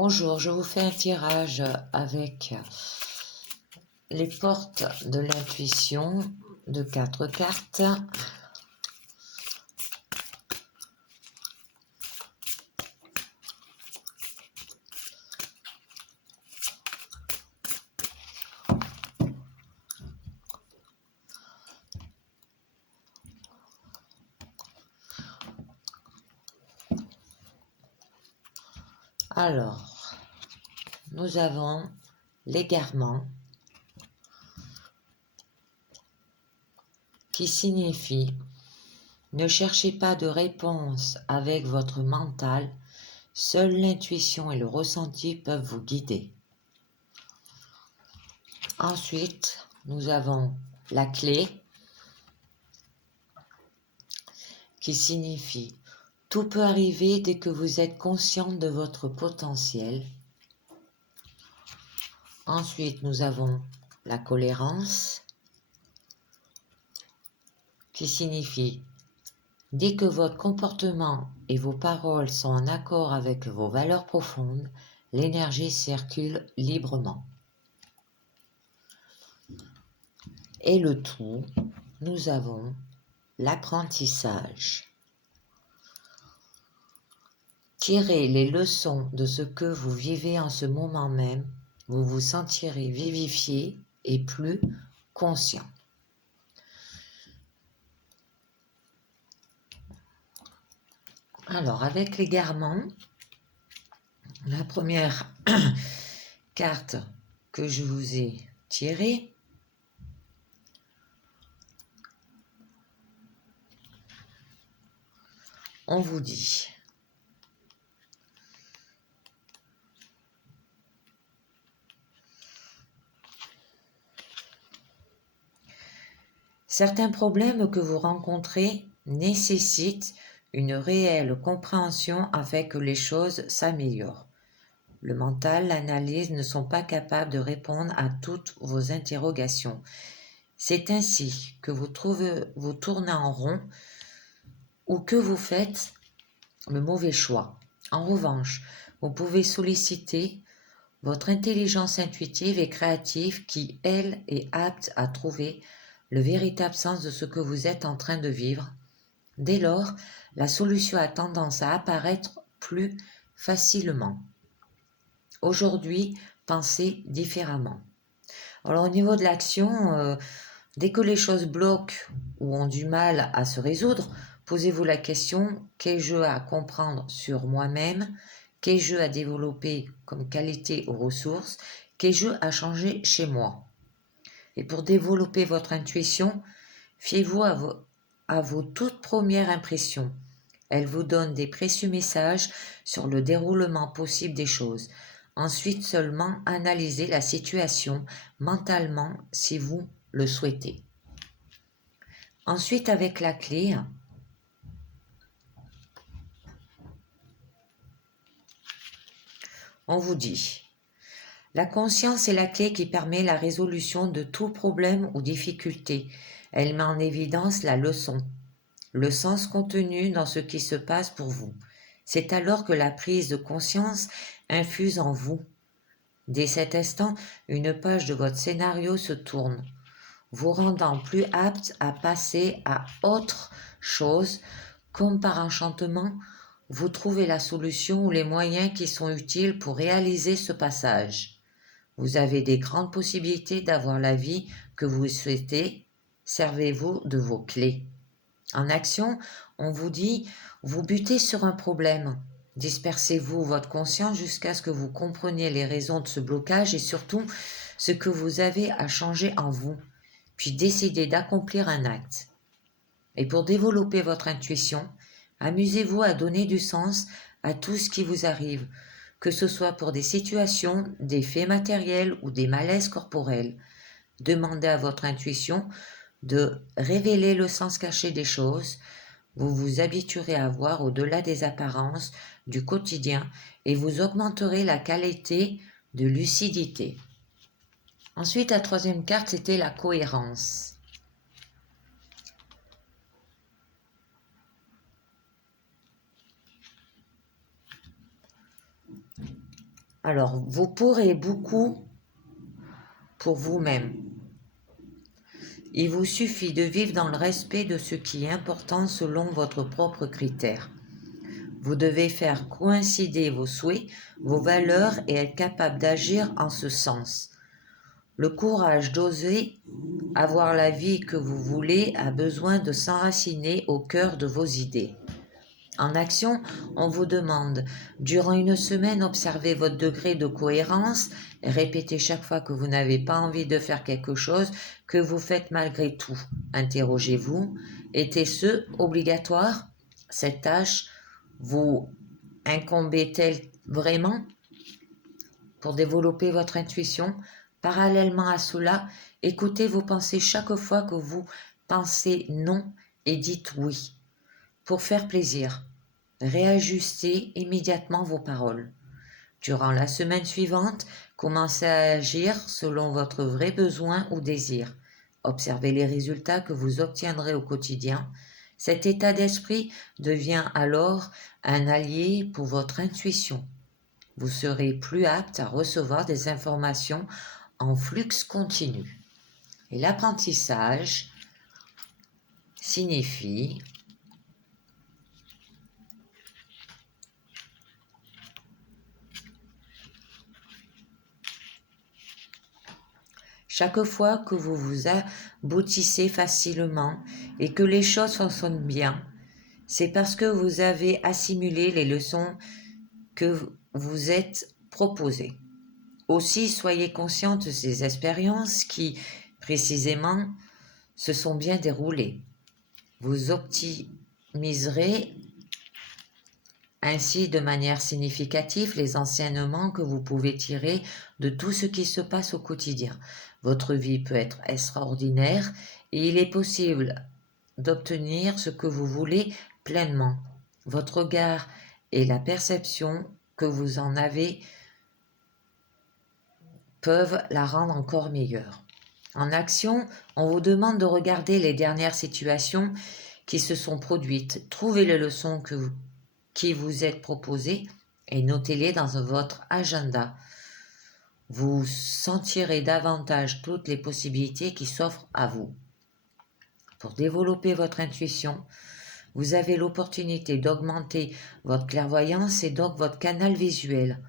Bonjour, je vous fais un tirage avec les portes de l'intuition de 4 cartes. Alors, nous avons l'égarement qui signifie ne cherchez pas de réponse avec votre mental, seule l'intuition et le ressenti peuvent vous guider. Ensuite, nous avons la clé qui signifie tout peut arriver dès que vous êtes conscient de votre potentiel. Ensuite, nous avons la cohérence qui signifie dès que votre comportement et vos paroles sont en accord avec vos valeurs profondes, l'énergie circule librement. Et le tout, nous avons l'apprentissage. Tirez les leçons de ce que vous vivez en ce moment même, vous vous sentirez vivifié et plus conscient. Alors, avec l'égarement, la première carte que je vous ai tirée, on vous dit certains problèmes que vous rencontrez nécessitent une réelle compréhension afin que les choses s'améliorent. Le mental, l'analyse ne sont pas capables de répondre à toutes vos interrogations. C'est ainsi que vous tournez en rond ou que vous faites le mauvais choix. En revanche, vous pouvez solliciter votre intelligence intuitive et créative qui, elle, est apte à trouver le véritable sens de ce que vous êtes en train de vivre. Dès lors, la solution a tendance à apparaître plus facilement. Aujourd'hui, pensez différemment. Alors au niveau de l'action, dès que les choses bloquent ou ont du mal à se résoudre, posez-vous la question, qu'ai-je à comprendre sur moi-même? Qu'ai-je à développer comme qualité ou ressources? Qu'ai-je à changer chez moi? Et pour développer votre intuition, fiez-vous à vos toutes premières impressions. Elles vous donnent des précieux messages sur le déroulement possible des choses. Ensuite seulement, analysez la situation mentalement si vous le souhaitez. Ensuite, avec la clé, on vous dit la conscience est la clé qui permet la résolution de tout problème ou difficulté. Elle met en évidence la leçon, le sens contenu dans ce qui se passe pour vous. C'est alors que la prise de conscience infuse en vous. Dès cet instant, une page de votre scénario se tourne, vous rendant plus apte à passer à autre chose, comme par enchantement, vous trouvez la solution ou les moyens qui sont utiles pour réaliser ce passage. Vous avez des grandes possibilités d'avoir la vie que vous souhaitez. Servez-vous de vos clés. En action, on vous dit, vous butez sur un problème. Dispersez-vous votre conscience jusqu'à ce que vous compreniez les raisons de ce blocage et surtout ce que vous avez à changer en vous. Puis décidez d'accomplir un acte. Et pour développer votre intuition, amusez-vous à donner du sens à tout ce qui vous arrive, que ce soit pour des situations, des faits matériels ou des malaises corporels. Demandez à votre intuition de révéler le sens caché des choses. Vous vous habituerez à voir au-delà des apparences du quotidien et vous augmenterez la qualité de lucidité. Ensuite, la troisième carte, c'était la cohérence. Alors, vous pourrez beaucoup pour vous-même. Il vous suffit de vivre dans le respect de ce qui est important selon votre propre critère. Vous devez faire coïncider vos souhaits, vos valeurs et être capable d'agir en ce sens. Le courage d'oser avoir la vie que vous voulez a besoin de s'enraciner au cœur de vos idées. En action, on vous demande, durant une semaine, observez votre degré de cohérence et répétez chaque fois que vous n'avez pas envie de faire quelque chose que vous faites malgré tout. Interrogez-vous, était-ce obligatoire? Cette tâche vous incombait-elle vraiment? Pour développer votre intuition, parallèlement à cela, écoutez vos pensées chaque fois que vous pensez non et dites oui. Pour faire plaisir, réajustez immédiatement vos paroles. Durant la semaine suivante, commencez à agir selon votre vrai besoin ou désir. Observez les résultats que vous obtiendrez au quotidien. Cet état d'esprit devient alors un allié pour votre intuition. Vous serez plus apte à recevoir des informations en flux continu. Et l'apprentissage signifie chaque fois que vous vous aboutissez facilement et que les choses fonctionnent bien, c'est parce que vous avez assimilé les leçons que vous êtes proposées. Aussi, soyez conscient de ces expériences qui, précisément, se sont bien déroulées. Vous optimiserez ainsi de manière significative les enseignements que vous pouvez tirer de tout ce qui se passe au quotidien. Votre vie peut être extraordinaire et il est possible d'obtenir ce que vous voulez pleinement. Votre regard et la perception que vous en avez peuvent la rendre encore meilleure. En action, on vous demande de regarder les dernières situations qui se sont produites, trouvez les leçons qui vous êtes proposées et notez-les dans votre agenda. Vous sentirez davantage toutes les possibilités qui s'offrent à vous. Pour développer votre intuition, vous avez l'opportunité d'augmenter votre clairvoyance et donc votre canal visuel.